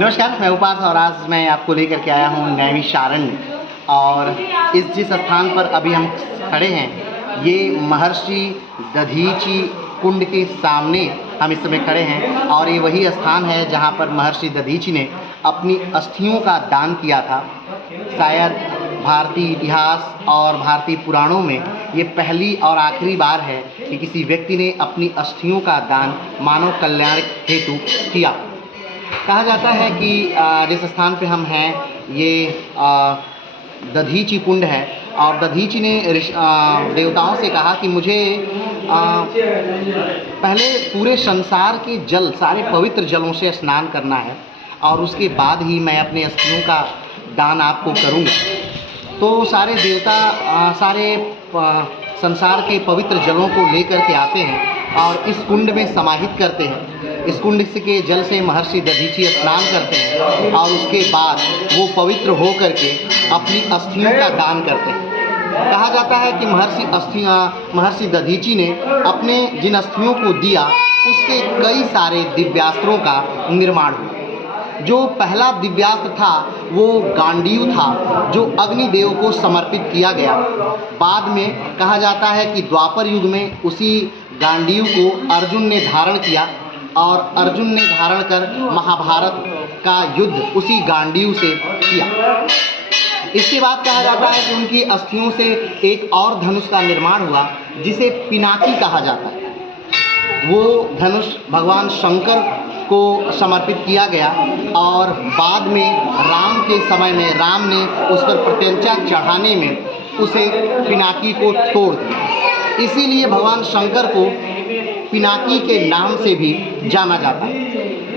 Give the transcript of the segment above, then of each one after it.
नमस्कार, मैं उपास और आज मैं आपको लेकर के आया हूँ नैमिषारण्य। और जिस स्थान पर अभी हम खड़े हैं ये महर्षि दधीचि कुंड के सामने हम इस समय खड़े हैं। और ये वही स्थान है जहाँ पर महर्षि दधीचि ने अपनी अस्थियों का दान किया था। शायद भारतीय इतिहास और भारतीय पुराणों में ये पहली और आखिरी बार है कि किसी व्यक्ति ने अपनी अस्थियों का दान मानव कल्याण हेतु किया। कहा जाता है कि जिस स्थान पे हम हैं ये दधीचि कुंड है और दधीचि ने देवताओं से कहा कि मुझे पहले पूरे संसार के जल, सारे पवित्र जलों से स्नान करना है और उसके बाद ही मैं अपने अस्थियों का दान आपको करूँगा। तो सारे देवता सारे संसार के पवित्र जलों को लेकर के आते हैं और इस कुंड में समाहित करते हैं। इस कुंड के जल से महर्षि दधीचि स्नान करते हैं और उसके बाद वो पवित्र हो करके अपनी अस्थियों का दान करते हैं। कहा जाता है कि महर्षि दधीचि ने अपने जिन अस्थियों को दिया उससे कई सारे दिव्यास्त्रों का निर्माण हुआ। जो पहला दिव्यास्त्र था वो गांडीव था, जो अग्निदेव को समर्पित किया गया। बाद में कहा जाता है कि द्वापर युग में उसी गांडीव को अर्जुन ने धारण किया और अर्जुन ने धारण कर महाभारत का युद्ध उसी गांडीव से किया। इसके बाद कहा जाता है कि उनकी अस्थियों से एक और धनुष का निर्माण हुआ जिसे पिनाकी कहा जाता है। वो धनुष भगवान शंकर को समर्पित किया गया और बाद में राम के समय में राम ने उस पर प्रत्यंचा चढ़ाने में उसे पिनाकी को तोड़ दिया। इसीलिए भगवान शंकर को पिनाकी के नाम से भी जाना जाता है।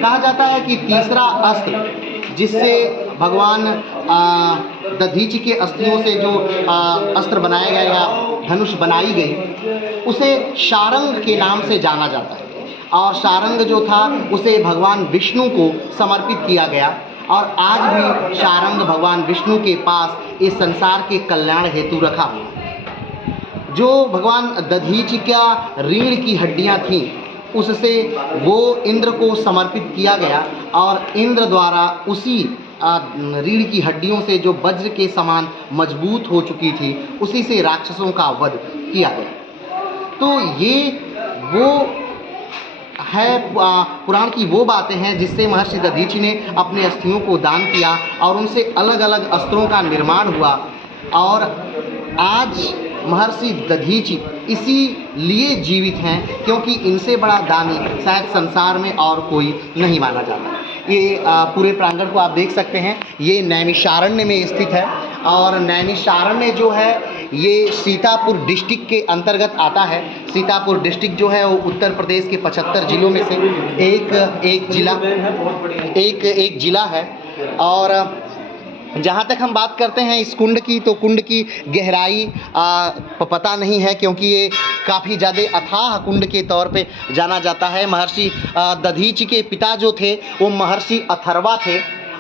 कहा जाता है कि तीसरा अस्त्र जिससे भगवान दधीचि के अस्थियों से जो अस्त्र बनाया गया या धनुष बनाई गई उसे शारंग के नाम से जाना जाता है। और शारंग जो था उसे भगवान विष्णु को समर्पित किया गया और आज भी शारंग भगवान विष्णु के पास इस संसार के कल्याण हेतु रखा हुआ। जो भगवान दधीचि का रीढ़ की हड्डियां थीं उससे वो इंद्र को समर्पित किया गया और इंद्र द्वारा उसी रीढ़ की हड्डियों से जो वज्र के समान मजबूत हो चुकी थी उसी से राक्षसों का वध किया गया। तो ये वो है पुराण की वो बातें हैं जिससे महर्षि दधीचि ने अपने अस्थियों को दान किया और उनसे अलग अलग अस्त्रों का निर्माण हुआ। और आज महर्षि दधीचि इसीलिए जीवित हैं क्योंकि इनसे बड़ा दानी शायद संसार में और कोई नहीं माना जाता। ये पूरे प्रांगण को आप देख सकते हैं, ये नैमिषारण्य में स्थित है और नैमिषारण्य जो है ये सीतापुर डिस्ट्रिक्ट के अंतर्गत आता है। सीतापुर डिस्ट्रिक्ट जो है वो उत्तर प्रदेश के 75 जिलों में से एक जिला है। और जहाँ तक हम बात करते हैं इस कुंड की, तो कुंड की गहराई पता नहीं है क्योंकि ये काफ़ी ज़्यादा अथाह कुंड के तौर पे जाना जाता है। महर्षि दधीचि के पिता जो थे वो महर्षि अथर्वा थे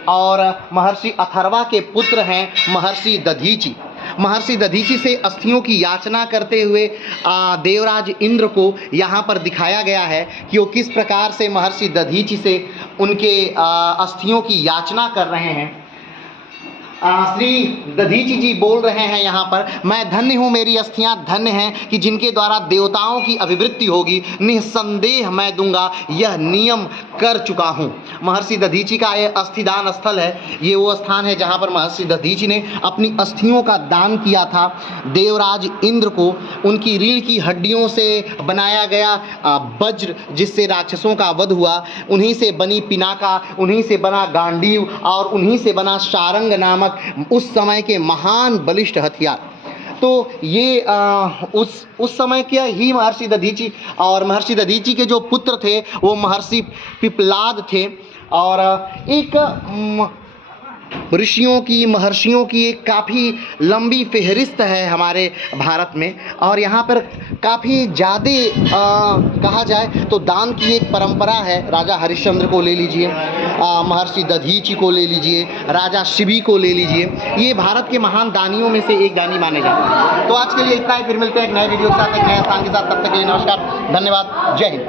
और महर्षि अथर्वा के पुत्र हैं महर्षि दधीचि। महर्षि दधीचि से अस्थियों की याचना करते हुए देवराज इंद्र को यहाँ पर दिखाया गया है कि वो किस प्रकार से महर्षि दधीचि से उनके अस्थियों की याचना कर रहे हैं। श्री दधीचि जी बोल रहे हैं यहाँ पर, मैं धन्य हूँ, मेरी अस्थियाँ धन्य हैं कि जिनके द्वारा देवताओं की अभिवृद्धि होगी, निस्संदेह मैं दूंगा, यह नियम कर चुका हूँ। महर्षि दधीचि का ये अस्थिदान स्थल है। ये वो स्थान है जहाँ पर महर्षि दधीचि ने अपनी अस्थियों का दान किया था देवराज इंद्र को। उनकी रीढ़ की हड्डियों से बनाया गया वज्र जिससे राक्षसों का वध हुआ, उन्हीं से बनी पिनाका, उन्हीं से बना गांडीव और उन्हीं से बना शारंग नामक उस समय के महान बलिष्ठ हथियार। तो ये उस समय के ही महर्षि दधीचि और महर्षि दधीचि के जो पुत्र थे वो महर्षि पिप्लाद थे। और एक ऋषियों की, महर्षियों की एक काफ़ी लंबी फहरिस्त है हमारे भारत में। और यहाँ पर काफ़ी ज़्यादा कहा जाए तो दान की एक परंपरा है। राजा हरिश्चंद्र को ले लीजिए, महर्षि दधीचि को ले लीजिए, राजा शिवी को ले लीजिए, ये भारत के महान दानियों में से एक दानी माने जाते हैं। तो आज के लिए इतना ही, फिर मिलते हैं एक नए वीडियो के साथ, एक नए स्थान के साथ। तब तक के लिए नमस्कार, धन्यवाद, जय हिंद।